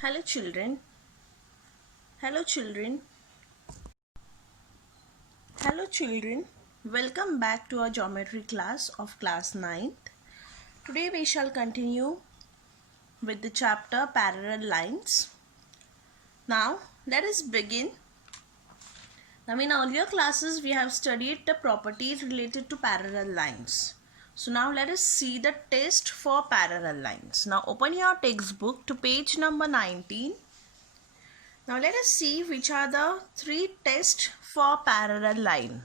Hello children. Hello children. Hello children. Welcome back to our geometry class of class 9th. Today we shall continue with the chapter parallel lines. Now let us begin. Now in earlier classes we have studied the properties related to parallel lines. So now let us see the test for parallel lines. Now open your textbook to page number 19. Now let us see which are the three tests for parallel line.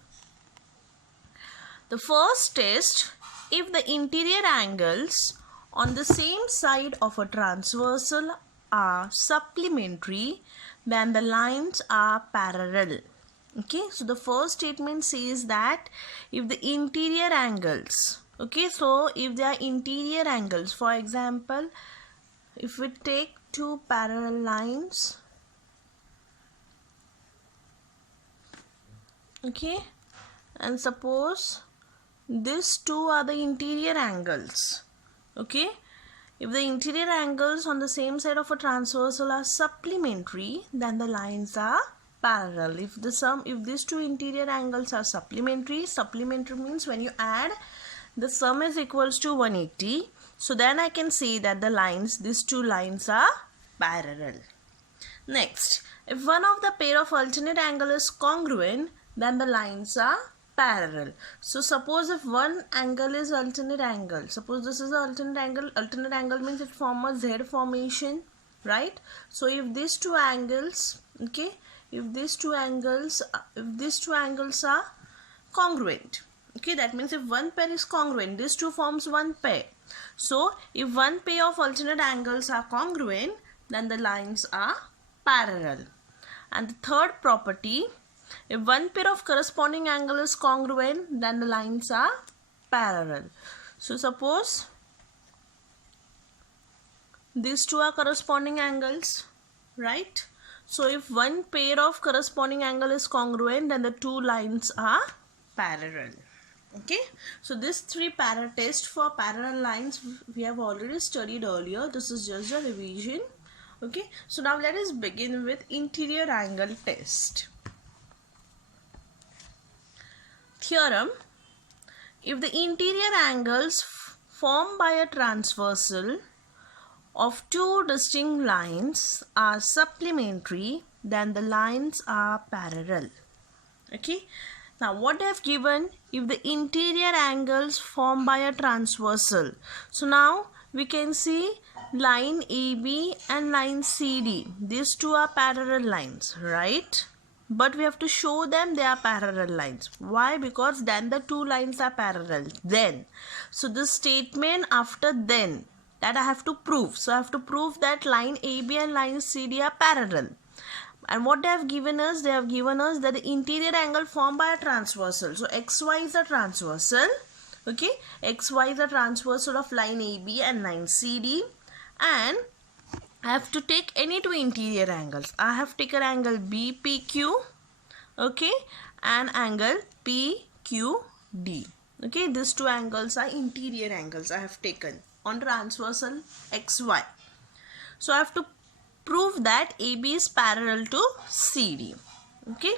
The first test, if the interior angles on the same side of a transversal are supplementary, then the lines are parallel. Okay, so the first statement says that if the interior angles, okay, so if they are interior angles, for example, if we take two parallel lines, okay, and suppose these two are the interior angles, okay, if the interior angles on the same side of a transversal are supplementary, then the lines are parallel. If these two interior angles are supplementary means when you add, the sum is equals to 180, so then I can say that these two lines are parallel. Next, if one of the pair of alternate angle is congruent, then the lines are parallel. So suppose if one angle is alternate angle, suppose this is alternate angle means it forms a Z formation, right? So if these two angles, okay, if these two angles are congruent, okay, that means if one pair is congruent, these two forms one pair. So if one pair of alternate angles are congruent, then the lines are parallel. And the third property, if one pair of corresponding angle is congruent, then the lines are parallel. So suppose these two are corresponding angles, right? So if one pair of corresponding angle is congruent, then the two lines are parallel. Okay, so this three test for parallel lines we have already studied earlier. This is just a revision. Okay, so now let us begin with interior angle test. Theorem: if the interior angles formed by a transversal of two distinct lines are supplementary, then the lines are parallel. Okay, now what they have given, if the interior angles formed by a transversal, so now we can see line AB and line CD, these two are parallel lines, right? But we have to show them they are parallel lines. Why? Because then the two lines are parallel. Then, so this statement after then, that I have to prove. So I have to prove that line AB and line CD are parallel. And what they have given us? They have given us that the interior angle formed by a transversal. So XY is a transversal. Okay, XY is a transversal of line AB and line CD. And I have to take any two interior angles. I have taken angle BPQ, okay, and angle PQD. Okay, these two angles are interior angles I have taken on transversal XY. So I have to prove that AB is parallel to CD. Okay.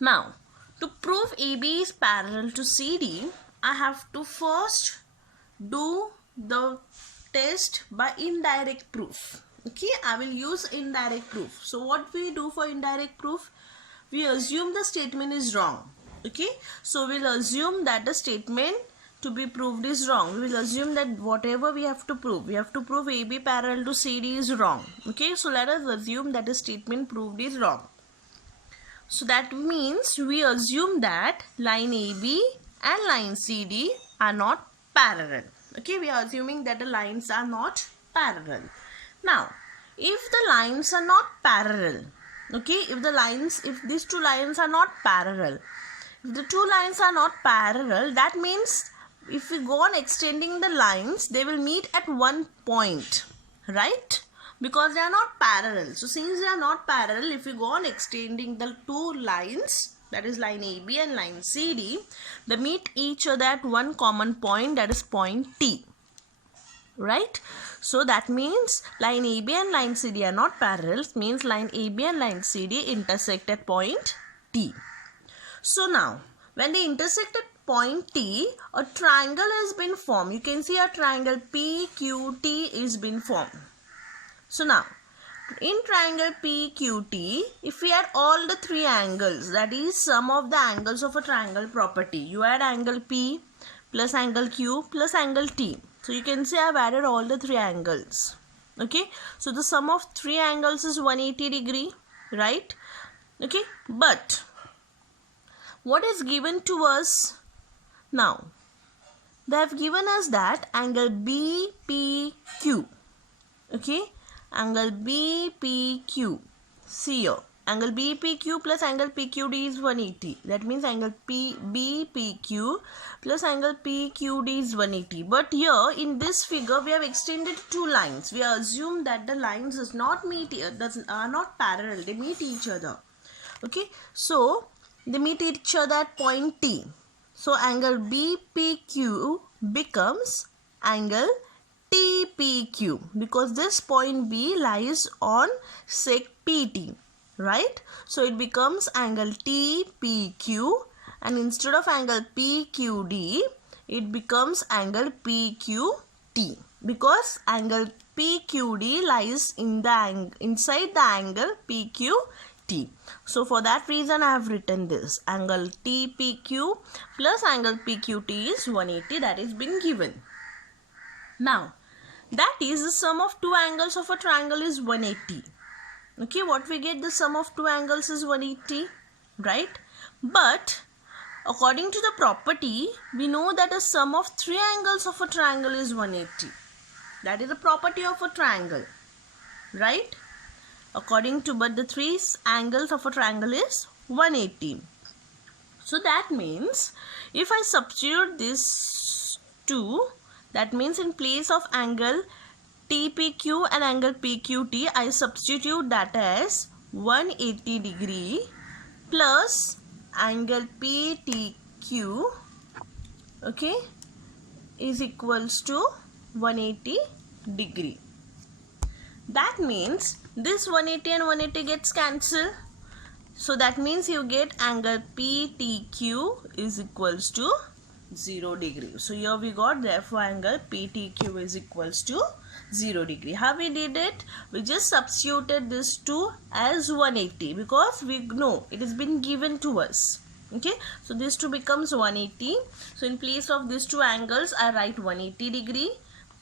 Now, to prove AB is parallel to CD, I have to first do the test by indirect proof. Okay, I will use indirect proof. So what we do for indirect proof? We assume the statement is wrong. Okay, so we'll assume that the statement to be proved is wrong. We will assume that whatever we have to prove AB parallel to CD is wrong. Okay, so let us assume that the statement proved is wrong. So that means we assume that line AB and line CD are not parallel. Okay, we are assuming that the lines are not parallel. Now, if the lines are not parallel, okay, if these two lines are not parallel, if the two lines are not parallel, that means if we go on extending the lines, they will meet at one point, right? Because they are not parallel. So since they are not parallel, if we go on extending the two lines, that is line AB and line CD, they meet each other at one common point, that is point T. right? So that means line AB and line CD are not parallel, means line AB and line CD intersect at point T. So now, when they intersect at point T, a triangle has been formed. You can see a triangle PQT is been formed. So now, in triangle PQT, if we add all the three angles, that is sum of the angles of a triangle property. You add angle P plus angle Q plus angle T. So you can see I have added all the three angles. Okay. So the sum of three angles is 180 degree, right? Okay. But what is given to us now? They have given us that angle BPQ. Okay. Angle BPQ. See here. Angle BPQ plus angle PQD is 180. That means angle BPQ plus angle PQD is 180. But here in this figure we have extended two lines. We assume that the lines are not parallel. They meet each other. Okay. So they meet each other at point T. So angle BPQ becomes angle TPQ because this point B lies on sec PT, right? So it becomes angle TPQ, and instead of angle PQD, it becomes angle PQT because angle PQD lies in the inside the angle PQT. So for that reason I have written this angle TPQ plus angle PQT is 180, that is been given. Now, that is the sum of two angles of a triangle is 180. Okay, what we get, the sum of two angles is 180, right? But according to the property, we know that the sum of three angles of a triangle is 180. That is the property of a triangle, right? According to, but the three angles of a triangle is 180. So that means if I substitute this 2, that means in place of angle TPQ and angle PQT, I substitute that as 180 degree plus angle PTQ, okay, is equals to 180 degree. That means this 180 and 180 gets cancelled. So that means you get angle PTQ is equals to 0 degree. So here we got therefore angle PTQ is equals to 0 degree. How we did it? We just substituted this 2 as 180 because we know it has been given to us. Okay, so this 2 becomes 180. So in place of these two angles I write 180 degree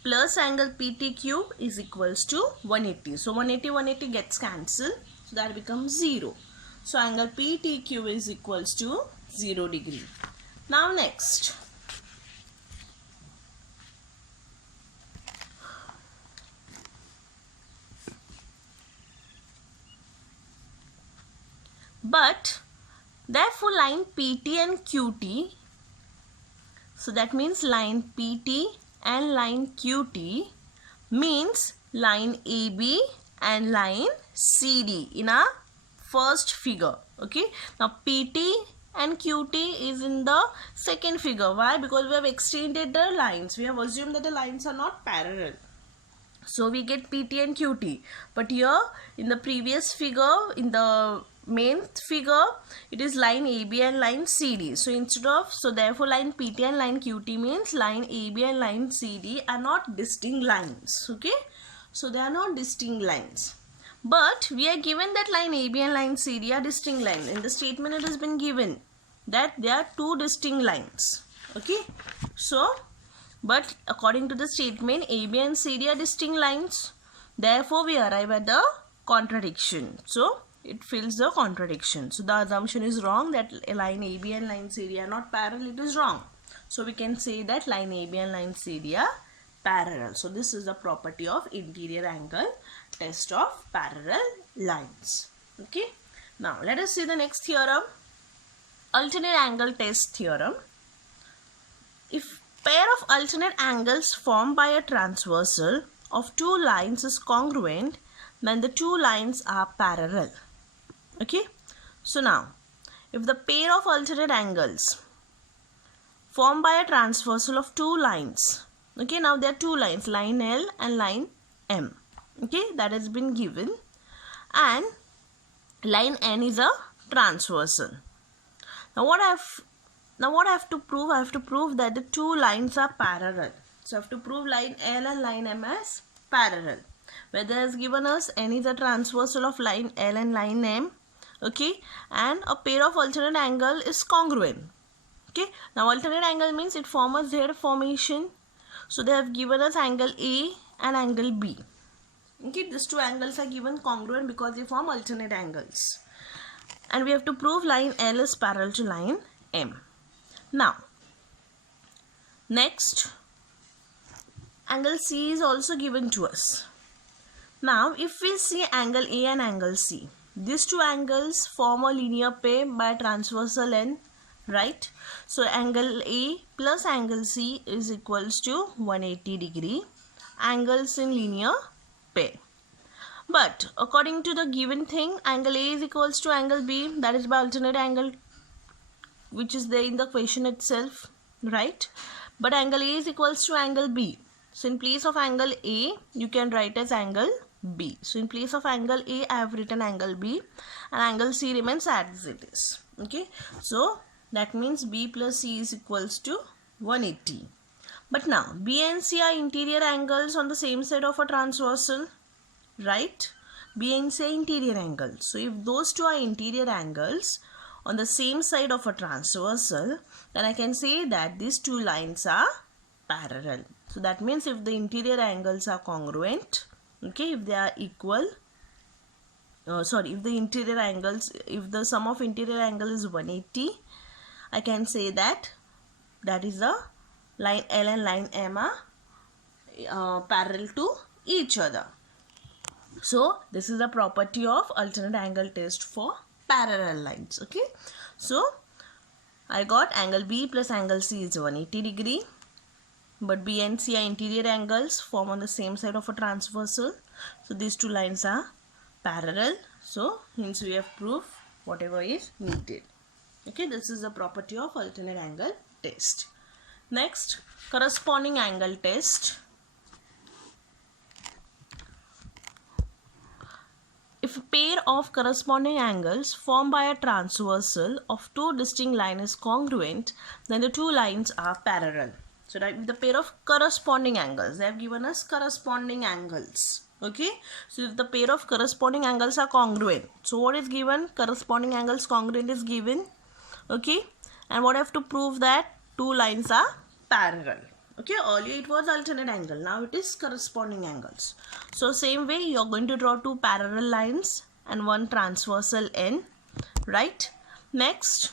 plus angle PTQ is equals to 180. So 180 gets cancelled. So that becomes 0. So angle PTQ is equals to 0 degree. Now next, but therefore line PT and QT, so that means line PT and line QT means line AB and line CD in our first figure. Okay, now PT and QT is in the second figure. Why? Because we have extended the lines. We have assumed that the lines are not parallel. So we get PT and QT. But here in the previous figure, in the main figure, it is line AB and line CD. So instead of, so therefore line PT and line QT means line AB and line CD are not distinct lines. Okay. So they are not distinct lines. But we are given that line AB and line CD are distinct lines. In the statement it has been given that there are two distinct lines. Okay. So, but according to the statement AB and CD are distinct lines. Therefore, we arrive at the contradiction. So, it fills the contradiction. So, the assumption is wrong that line AB and line CD are not parallel. It is wrong. So, we can say that line AB and line CD are parallel. So, this is the property of interior angle test of parallel lines. Okay. Now, let us see the next theorem. Alternate angle test theorem. If pair of alternate angles formed by a transversal of two lines is congruent, then the two lines are parallel. Okay. So now, if the pair of alternate angles formed by a transversal of two lines Okay, now there are two lines, line L and line M. Okay, that has been given, and line N is a transversal. Now what I have to prove? I have to prove that the two lines are parallel. So I have to prove line L and line M as parallel. Where there has given us N is a transversal of line L and line M. Okay, and a pair of alternate angle is congruent. Okay, now alternate angle means it forms a Z formation. So they have given us angle A and angle B. Okay, these two angles are given congruent because they form alternate angles. And we have to prove line L is parallel to line M. Now, next, angle C is also given to us. Now, if we see angle A and angle C, these two angles form a linear pair by transversal N, right? So, angle A plus angle C is equals to 180 degree. Angles in linear pair. But according to the given thing, angle A is equals to angle B, that is by alternate angle which is there in the question itself, right? But angle A is equals to angle B. So in place of angle A, you can write as angle B. So in place of angle A, I have written angle B, and angle C remains as it is. Okay, so that means B plus C is equals to 180. But now B and C are interior angles on the same side of a transversal, right? B and C are interior angles. So if those two are interior angles on the same side of a transversal, then I can say that these two lines are parallel. So that means if the interior angles are congruent, okay, if they are equal, if the sum of interior angle is 180, I can say that is the line L and line M are parallel to each other. So this is the property of alternate angle test for parallel lines. Okay, so I got angle B plus angle C is 180 degree, but B and C are interior angles form on the same side of a transversal. So these two lines are parallel. So hence we have proved whatever is needed. Okay, this is the property of alternate angle test. Next, corresponding angle test. If a pair of corresponding angles formed by a transversal of two distinct lines is congruent, then the two lines are parallel. So that with the pair of corresponding angles, they have given us corresponding angles. Okay, so if the pair of corresponding angles are congruent, so what is given? Corresponding angles congruent is given. Okay, and what I have to prove? That two lines are parallel. Okay, earlier it was alternate angle, now it is corresponding angles. So same way you are going to draw two parallel lines and one transversal N, right? Next,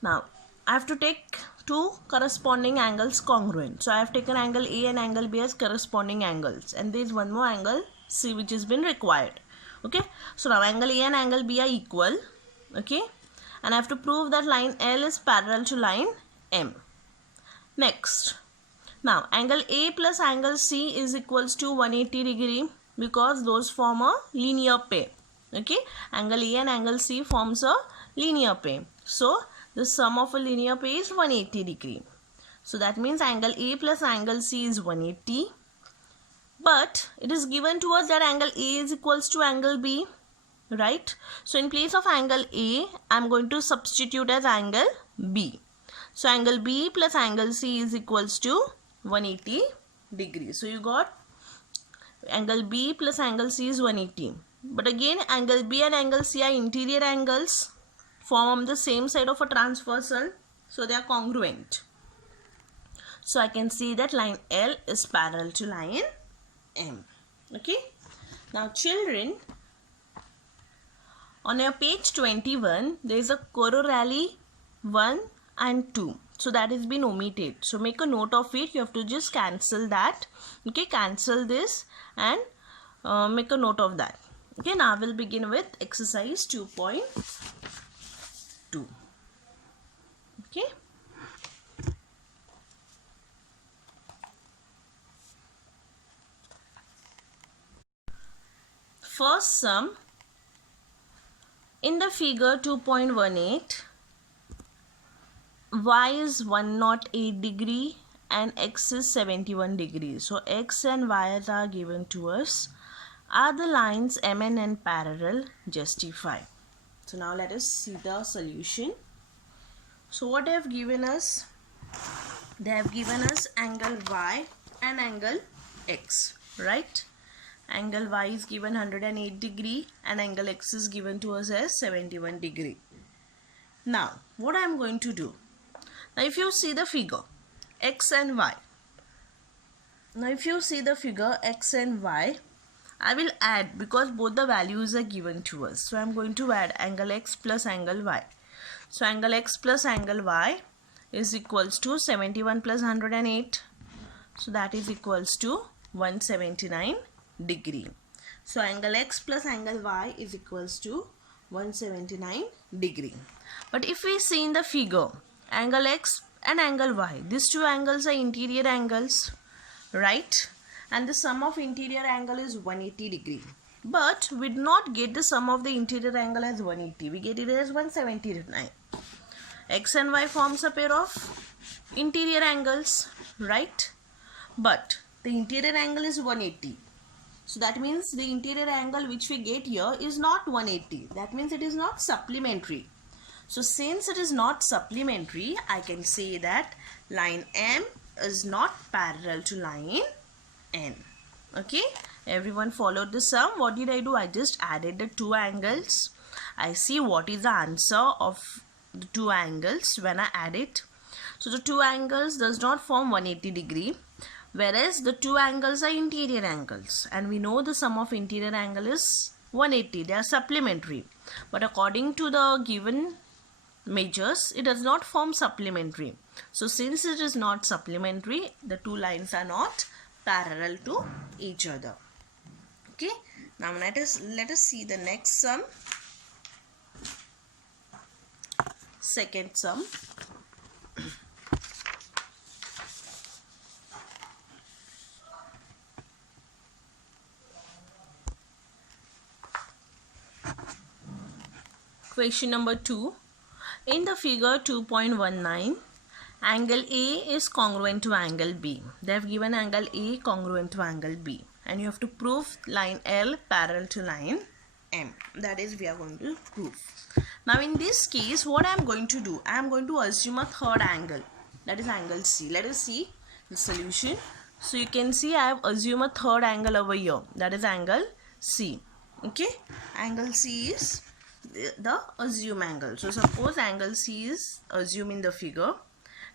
now I have to take two corresponding angles congruent. So I have taken angle A and angle B as corresponding angles, and there is one more angle C which has been required. Okay, so now angle A and angle B are equal. Okay, and I have to prove that line L is parallel to line M. Next, now angle A plus angle C is equals to 180 degree because those form a linear pair. Okay, angle A and angle C forms a linear pair. So the sum of a linear pair is 180 degree. So that means angle A plus angle C is 180. But it is given to us that angle A is equals to angle B, right? So in place of angle A, I am going to substitute as angle B. So angle B plus angle C is equals to 180 degrees. So you got angle B plus angle C is 180. But again, angle B and angle C are interior angles, form the same side of a transversal. So they are congruent. So I can see that line L is parallel to line M. Okay. Now children, on your page 21, there is a corollary 1 and 2. So that has been omitted. So make a note of it. You have to just cancel that. Okay, cancel this and make a note of that. Okay, now we'll begin with exercise 2.2. Okay. First sum. In the figure 2.18, y is 108 degree and x is 71 degrees. So x and y are given to us. Are the lines M and N parallel? Justify. So now let us see the solution. So what they have given us? They have given us angle y and angle x, right? Angle y is given 108 degree and angle x is given to us as 71 degree. Now what I am going to do? Now if you see the figure x and y. Now if you see the figure x and y, I will add because both the values are given to us. So I am going to add angle x plus angle y. So angle x plus angle y is equals to 71 plus 108. So that is equals to 179 degree. So angle x plus angle y is equals to 179 degree. But if we see in the figure angle x and angle y, these two angles are interior angles, right? And the sum of interior angle is 180 degree. But we do not get the sum of the interior angle as 180. We get it as 179. X and y forms a pair of interior angles, right? But the interior angle is 180. So that means the interior angle which we get here is not 180. That means it is not supplementary. So since it is not supplementary, I can say that line M is not parallel to line N. Okay, everyone followed the sum. What did I do? I just added the two angles. I see what is the answer of the two angles when I add it. So the two angles does not form 180 degree, whereas the two angles are interior angles, and we know the sum of interior angle is 180. They are supplementary, but according to the given measures, it does not form supplementary. So since it is not supplementary, the two lines are not parallel to each other. Okay, now let us see the next sum. Second sum. Question number 2. In the figure 2.19, angle A is congruent to angle B. They have given angle A congruent to angle B, and you have to prove line L parallel to line M. That is, we are going to prove. Now in this case, what I am going to do? I am going to assume a third angle, that is angle C. Let us see the solution. So you can see I have assumed a third angle over here, that is angle C. Okay, angle C is the assumed angle. So suppose angle C is assumed in the figure.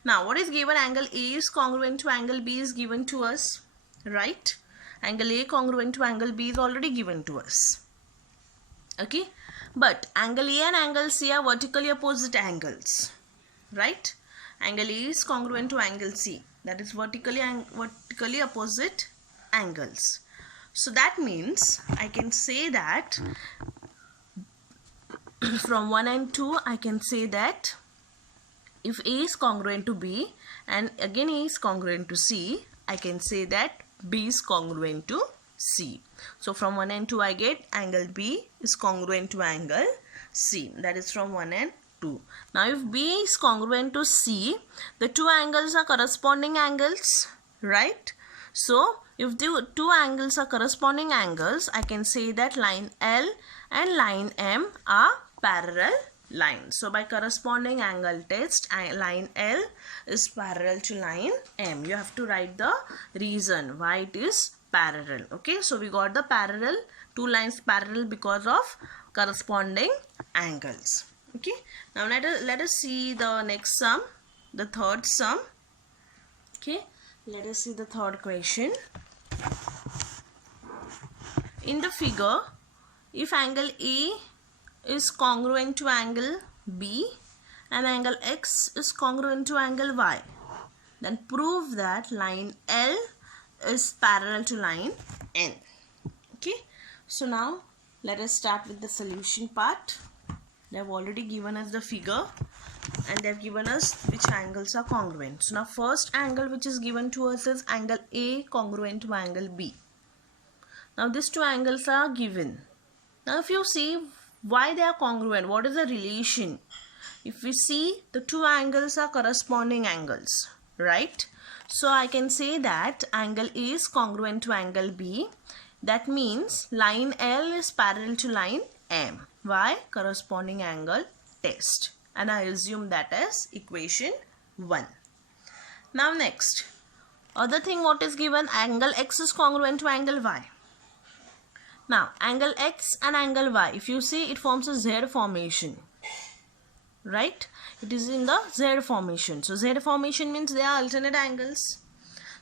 Now what is given? Angle A is congruent to angle B is given to us, right? Angle A congruent to angle B is already given to us. Okay, but angle A and angle C are vertically opposite angles, right? Angle A is congruent to angle C, that is vertically opposite angles. So that means I can say that from 1 and 2, I can say that if A is congruent to B and again A is congruent to C, I can say that B is congruent to C. So from 1 and 2, I get angle B is congruent to angle C. That is from 1 and 2. Now if B is congruent to C, the two angles are corresponding angles, right? So if the two angles are corresponding angles, I can say that line L and line M are parallel lines. So by corresponding angle test, line L is parallel to line M. You have to write the reason why it is parallel. Okay, so we got the parallel, two lines parallel because of corresponding angles. Okay, now let us see the next sum, the third sum. Okay, let us see the third question. In the figure, if angle A is congruent to angle B and angle X is congruent to angle Y, then prove that line L is parallel to line N. Okay, so now let us start with the solution part. They have already given us the figure and they have given us which angles are congruent. So now first angle which is given to us is angle A congruent to angle B. Now these two angles are given. Now if you see why they are congruent, what is the relation? If we see, the two angles are corresponding angles, right? So I can say that angle A is congruent to angle B. That means line L is parallel to line M. Why? Corresponding angle test. And I assume that as equation 1. Now next, other thing what is given, angle X is congruent to angle Y. Now angle X and angle Y, if you see, it forms a Z formation. Right? It is in the Z formation. So Z formation means they are alternate angles.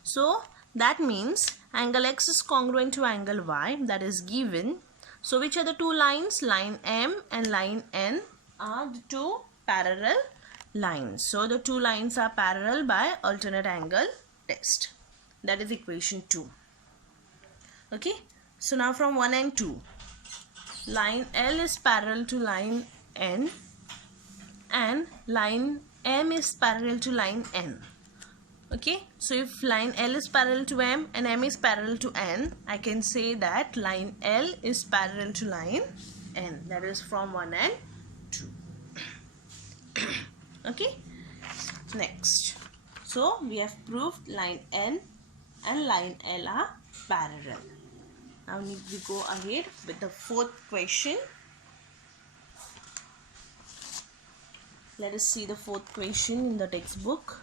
So that means angle X is congruent to angle Y, that is given. So which are the two lines? Line M and line N are the two parallel lines. So the two lines are parallel by alternate angle test. That is equation 2. Okay. So now from 1 and 2, line L is parallel to line N and line M is parallel to line N. Okay, so if line L is parallel to M and M is parallel to N, I can say that line L is parallel to line N. That is from 1 and 2. Okay, next. So we have proved line N and line L are parallel. Now we go ahead with the fourth question. Let us see the fourth question in the textbook.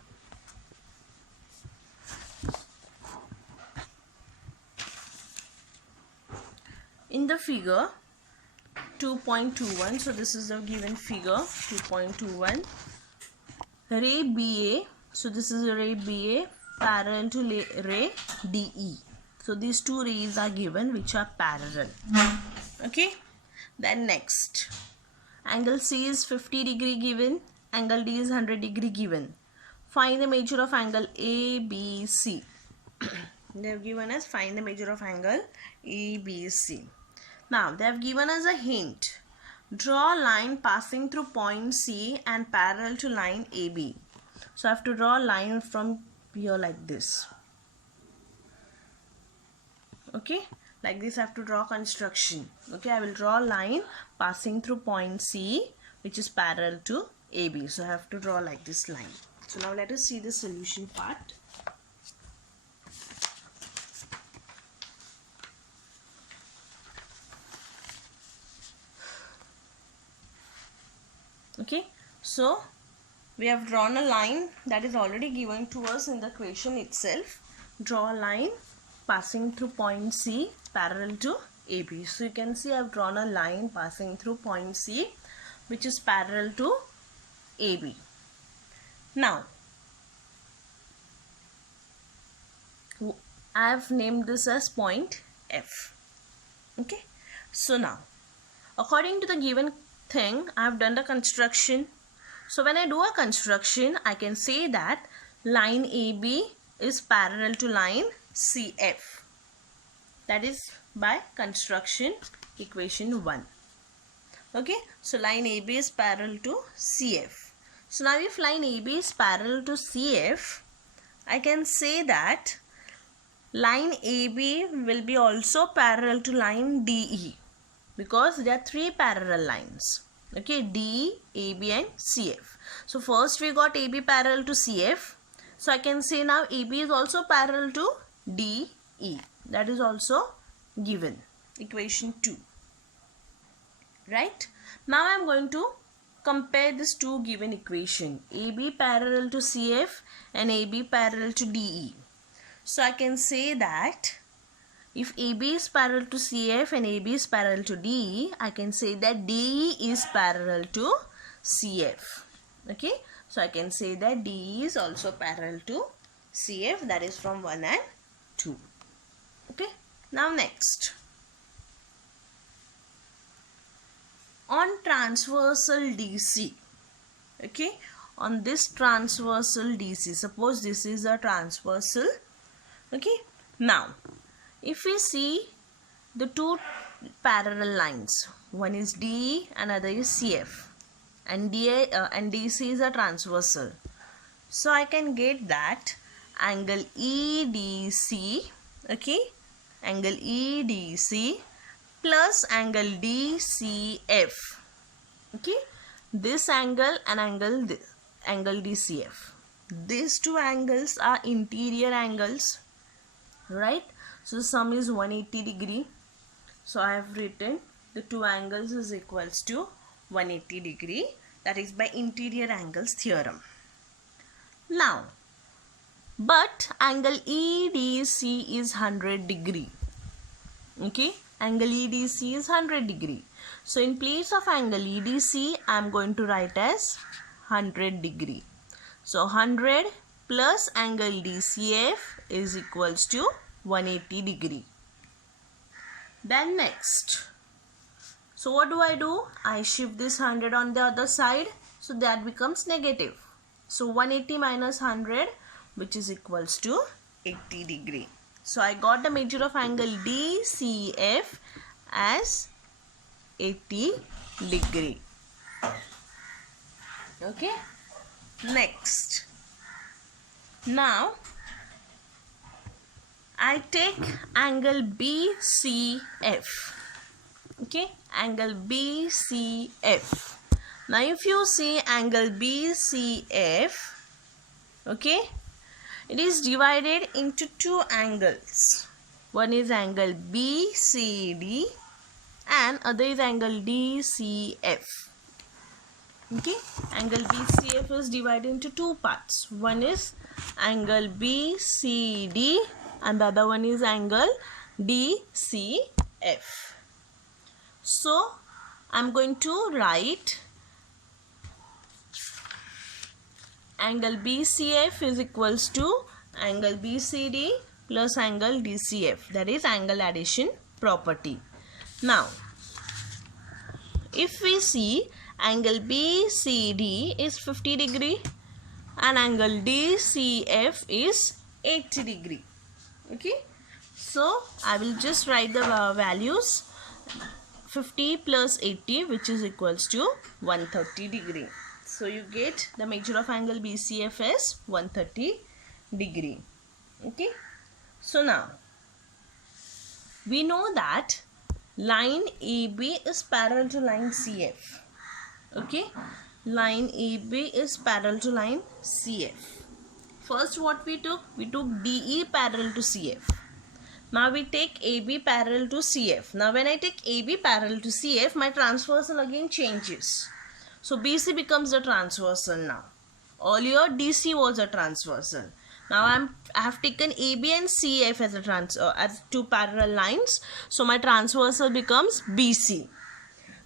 In the figure 2.21, so this is the given figure 2.21, ray BA, so this is a ray BA parallel to ray DE. So these two rays are given which are parallel. Okay, then next, angle C is 50 degree given, angle D is 100 degree given. Find the measure of angle ABC. They have given us find the measure of angle ABC. Now they have given us a hint. Draw a line passing through point C and parallel to line AB. So I have to draw a line from here like this. Okay, like this I have to draw construction. Okay, I will draw a line passing through point C which is parallel to AB. So I have to draw like this line. So now let us see the solution part. Okay, so we have drawn a line that is already given to us in the question itself. Draw a line passing through point C parallel to AB. So you can see I have drawn a line passing through point C which is parallel to AB. Now I have named this as point F. Okay, so now according to the given thing, I have done the construction. So when I do a construction, I can say that line AB is parallel to line CF. That is by construction equation 1. Okay, so line AB is parallel to CF. So now if line AB is parallel to CF, I can say that line AB will be also parallel to line DE. Because there are three parallel lines. Okay, DE, AB and CF. So first we got AB parallel to CF. So I can say now AB is also parallel to DE. That is also given. Equation 2. Right? Now I am going to compare these two given equation. AB parallel to CF and AB parallel to DE. So I can say that if AB is parallel to CF and AB is parallel to DE, I can say that DE is parallel to CF. Okay, so I can say that DE is also parallel to CF, that is from 1 and 2. Okay, now next. On transversal DC, okay, on this transversal DC, suppose this is a transversal. Okay, now if we see the two parallel lines, one is DE, another is CF, and DC is a transversal. So I can get that angle EDC, okay, angle EDC plus angle DCF. Okay, this angle and angle DCF. these two angles are interior angles, right? So the sum is 180 degree. So I have written the two angles is equals to 180 degree. That is by interior angles theorem. Now, but angle EDC is 100 degree. Okay, angle EDC is 100 degree. So in place of angle EDC, I am going to write as 100 degree. So 100 plus angle DCF is equals to 180 degree. Then next, so what do? I shift this 100 on the other side, so that becomes negative. So 180 minus 100, which is equals to 80 degree. So I got the measure of angle DCF as 80 degree. Okay. Next. Now I take angle BCF. Okay, angle BCF. Now if you see angle BCF, okay, it is divided into two angles. One is angle BCD and other is angle DCF. Okay, angle BCF is divided into two parts. One is angle BCD and the other one is angle DCF. So I'm going to write angle BCF is equals to angle BCD plus angle DCF, that is angle addition property. Now if we see, angle BCD is 50 degree and angle DCF is 80 degree. Okay, so I will just write the values. 50 plus 80, which is equals to 130 degree. So you get the measure of angle BCF as 130 degree. Okay, so now we know that line AB is parallel to line CF. Okay, line AB is parallel to line CF. First what we took DE parallel to CF. Now we take AB parallel to CF. Now when I take AB parallel to CF, my transversal again changes. So BC becomes the transversal now. Earlier DC was a transversal. Now I have taken AB and CF as two parallel lines. So my transversal becomes BC.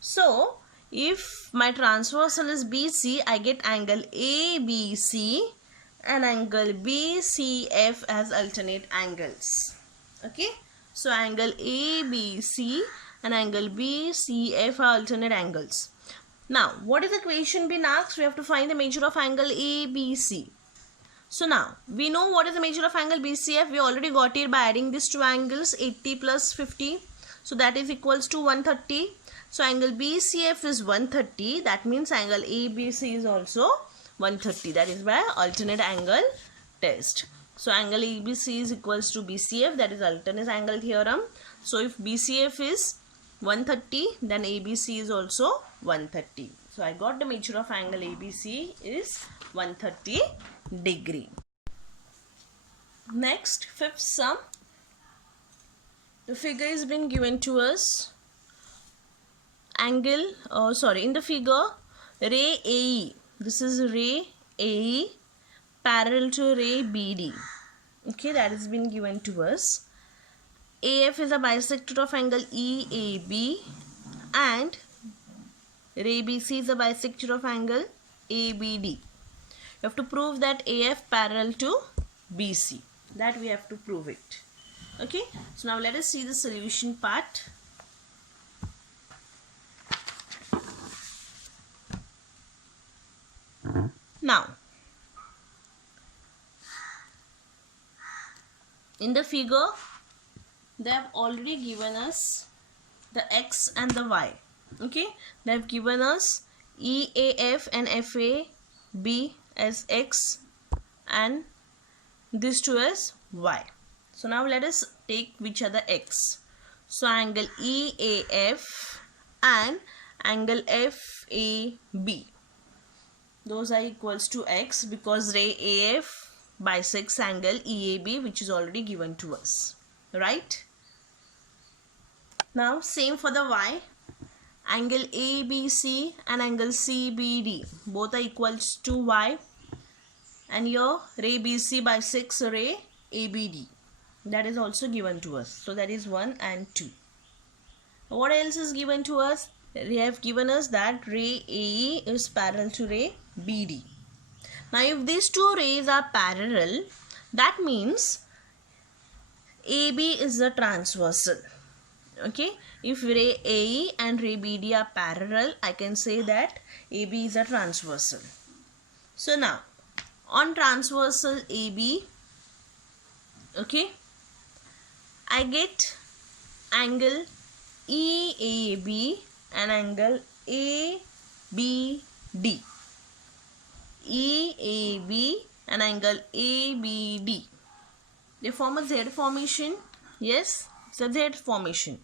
So if my transversal is BC, I get angle ABC and angle BCF as alternate angles. Okay, so angle ABC and angle BCF are alternate angles. Now what is the question being asked? We have to find the measure of angle ABC. So now we know what is the measure of angle BCF. We already got it by adding these two angles, 80 plus 50. So that is equals to 130. So angle BCF is 130. That means angle ABC is also 130. That is by alternate angle test. So angle ABC is equals to BCF, that is alternate angle theorem. So if BCF is 130, then ABC is also 130. So I got the measure of angle ABC is 130 degree. Next, fifth sum. The figure is being given to us. In the figure, ray AE. This is ray AE parallel to ray BD. Okay, that has been given to us. AF is a bisector of angle EAB and ray BC is a bisector of angle ABD. You have to prove that AF parallel to BC. That we have to prove it. Okay, so now let us see the solution part. Now, in the figure, they have already given us the X and the Y. Okay, they have given us EAF and FAB as X and these two as Y. So now let us take which are the X. So angle EAF and angle FAB. those are equals to x, because ray AF bisects angle EAB, which is already given to us, right? Now same for the y. Angle ABC and angle CBD both are equals to y, and here ray BC bisects ray ABD, that is also given to us. So that is 1 and 2. What else is given to us? They have given us that ray AE is parallel to ray BD. Now if these two rays are parallel, that means AB is the transversal. Okay, if ray AE and ray BD are parallel, I can say that AB is a transversal. So now on transversal AB, okay, I get angle EAB and angle ABD. EAB and angle ABD, they form a Z formation. Yes, it's a Z formation.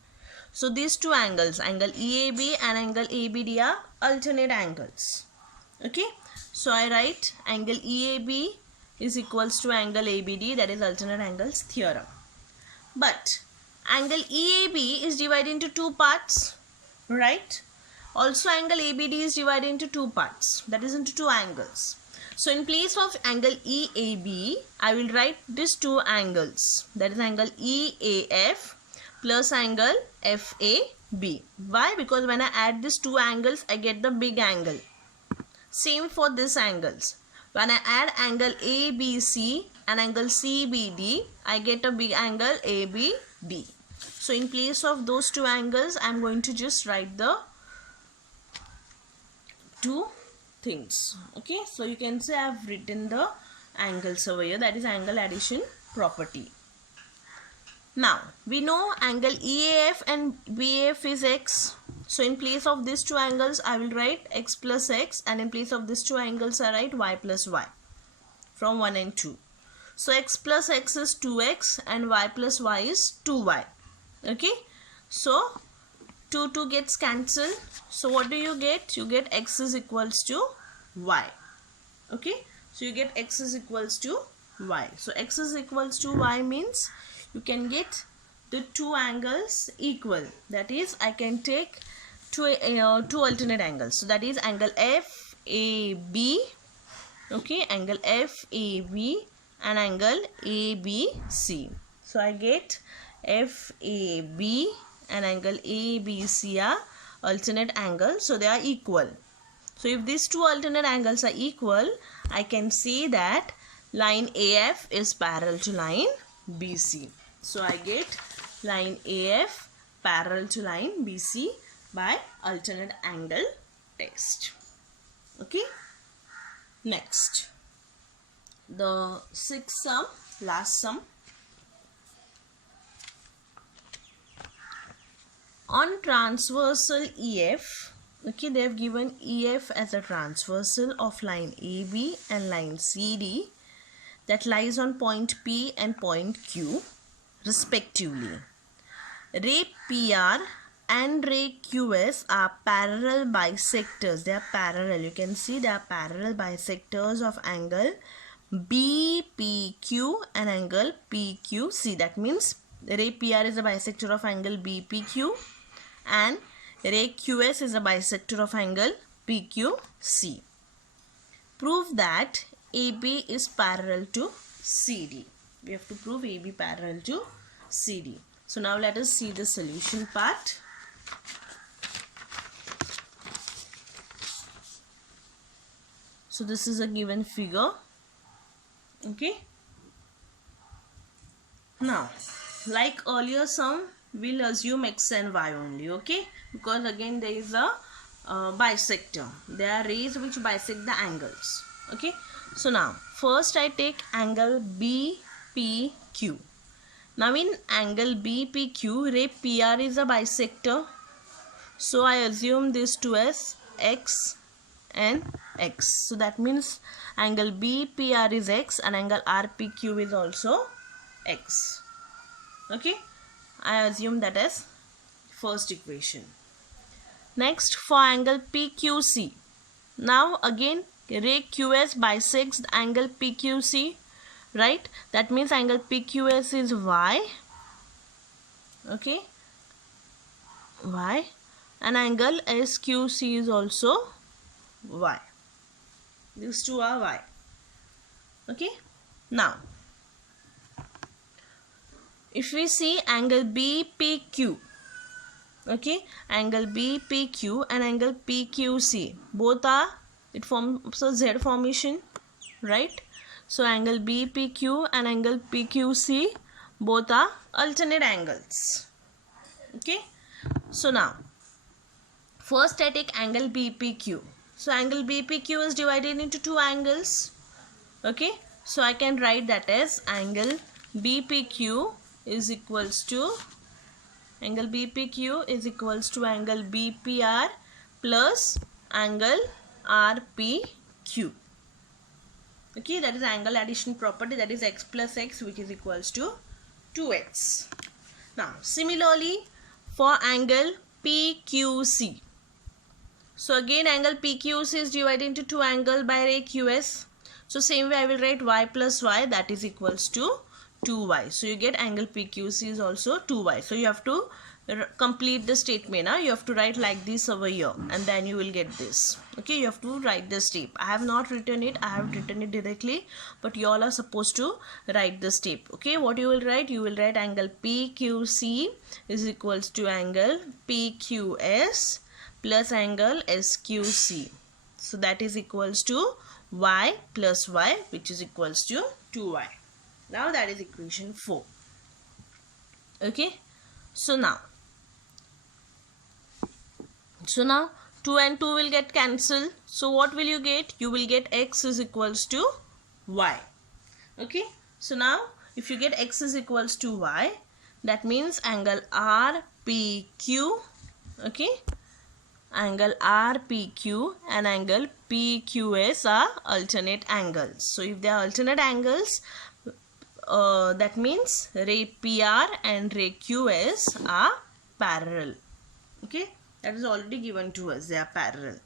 So these two angles, angle EAB and angle ABD, are alternate angles. Okay, so I write angle EAB is equals to angle ABD, that is alternate angles theorem. But angle EAB is divided into two parts, right? Also angle ABD is divided into two parts, that is into two angles. So in place of angle EAB, I will write these two angles, that is angle EAF plus angle FAB. Why? Because when I add these two angles, I get the big angle. Same for these angles. When I add angle ABC and angle CBD, I get a big angle ABD. So in place of those two angles, I am going to just write the two things. Okay, so you can say I have written the angles over here, that is angle addition property. Now we know angle EAF and BAF is x. So in place of these two angles, I will write x plus x, and in place of these two angles, I write y plus y from 1 and 2. So x plus x is 2x and y plus y is 2y. Okay, so 2 gets cancelled. So what do you get? You get x is equals to y. Okay, so you get x is equals to y. So x is equals to y means you can get the two angles equal. That is, I can take two alternate angles. So that is angle FAB. Okay, angle FAB and angle ABC. So I get FAB and angle ABC are alternate angles, so they are equal. So if these two alternate angles are equal, I can say that line AF is parallel to line BC. So I get line AF parallel to line BC by alternate angle test. Okay, next, the sixth sum, last sum. On transversal EF, okay, they have given EF as a transversal of line AB and line CD that lies on point P and point Q respectively. Ray PR and ray QS are parallel bisectors. They are parallel. You can see they are parallel bisectors of angle BPQ and angle PQC. That means ray PR is a bisector of angle BPQ and ray QS is a bisector of angle PQC. Prove that AB is parallel to CD. We have to prove AB parallel to CD. So now let us see the solution part. So this is a given figure. Okay. Now, like earlier sum, we'll assume x and y only. Okay, because again there is a bisector. There are rays which bisect the angles. Okay. So now first I take angle BPQ. Now in angle BPQ, ray PR is a bisector. So I assume these two as x and x. So that means angle BPR is x and angle RPQ is also x. Okay, I assume that as first equation. Next, for angle PQC. Now again ray QS bisects the angle PQC, right? That means angle PQS is Y, okay, Y, and angle SQC is also Y. These two are Y. Okay. Now, if we see angle BPQ, okay, angle BPQ and angle PQC, both are, it forms a Z formation, right? So angle BPQ and angle PQC both are alternate angles. Okay. So now, first I take angle BPQ. So angle BPQ is divided into two angles. Okay. So I can write that as angle BPQ is equals to angle BPR plus angle RPQ. Okay, that is angle addition property, that is x plus x, which is equals to 2x. Now, similarly for angle PQC. So again angle PQC is divided into two angles by ray QS. So same way I will write y plus y, that is equals to 2y. So you get angle PQC is also 2y. So you have to complete the statement. You have to write like this over here and then you will get this. Okay, you have to write the step. I have not written it, I have written it directly, but you all are supposed to write the step. Okay, what you will write? You will write angle PQC is equals to angle PQS plus angle SQC. So that is equals to y plus y, which is equals to 2y. Now that is equation 4. Okay. So now 2 and 2 will get cancelled. So what will you get? You will get x is equals to y. Okay. So now if you get x is equals to y, that means angle RPQ, okay, angle RPQ and angle PQS are alternate angles. So if they are alternate angles, that means ray PR and ray QS are parallel. Okay, that is already given to us, they are parallel.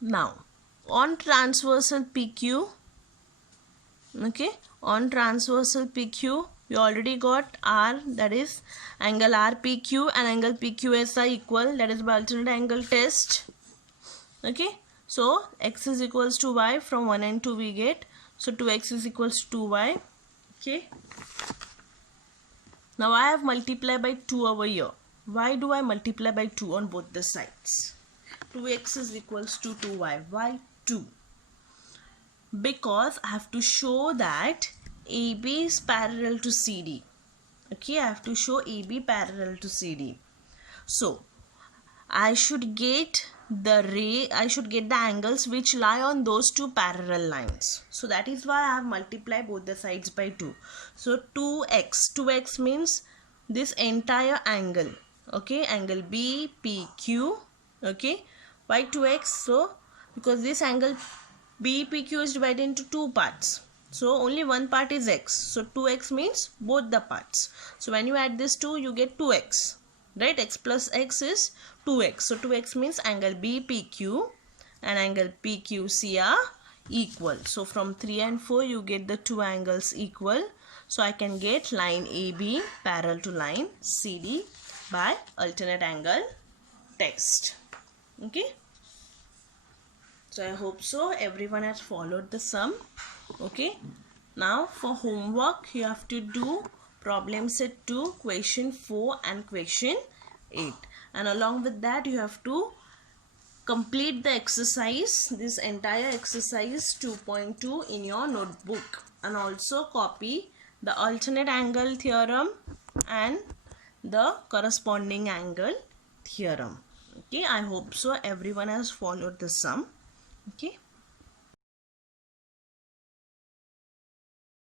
Now on transversal PQ, okay, on transversal PQ you already got R, that is angle RPQ and angle PQS are equal, that is by alternate angle test. Okay, so x is equals to y, from 1 and 2 we get, so 2x is equals to 2y. Okay, now I have multiplied by 2 over here. Why do I multiply by 2 on both the sides? 2x is equals to 2y. Why 2? Because I have to show that AB is parallel to CD. Okay, I have to show AB parallel to CD. So I should get the angles which lie on those two parallel lines. So that is why I have multiplied both the sides by 2. So 2x means this entire angle, okay, angle BPQ, okay. Why 2x? So because this angle BPQ is divided into two parts, so only one part is x, so 2x means both the parts. So when you add this 2, you get 2x, right? X plus x is 2x. So 2x means angle BPQ and angle PQC are equal. So from 3 and 4 you get the two angles equal. So I can get line AB parallel to line CD by alternate angle test. Okay. So I hope so everyone has followed the sum. Okay. Now for homework you have to do problem set 2, question 4 and question 8. And along with that you have to complete the exercise, this entire exercise 2.2 in your notebook, and also copy the alternate angle theorem and the corresponding angle theorem. Okay, I hope so everyone has followed the sum. Okay.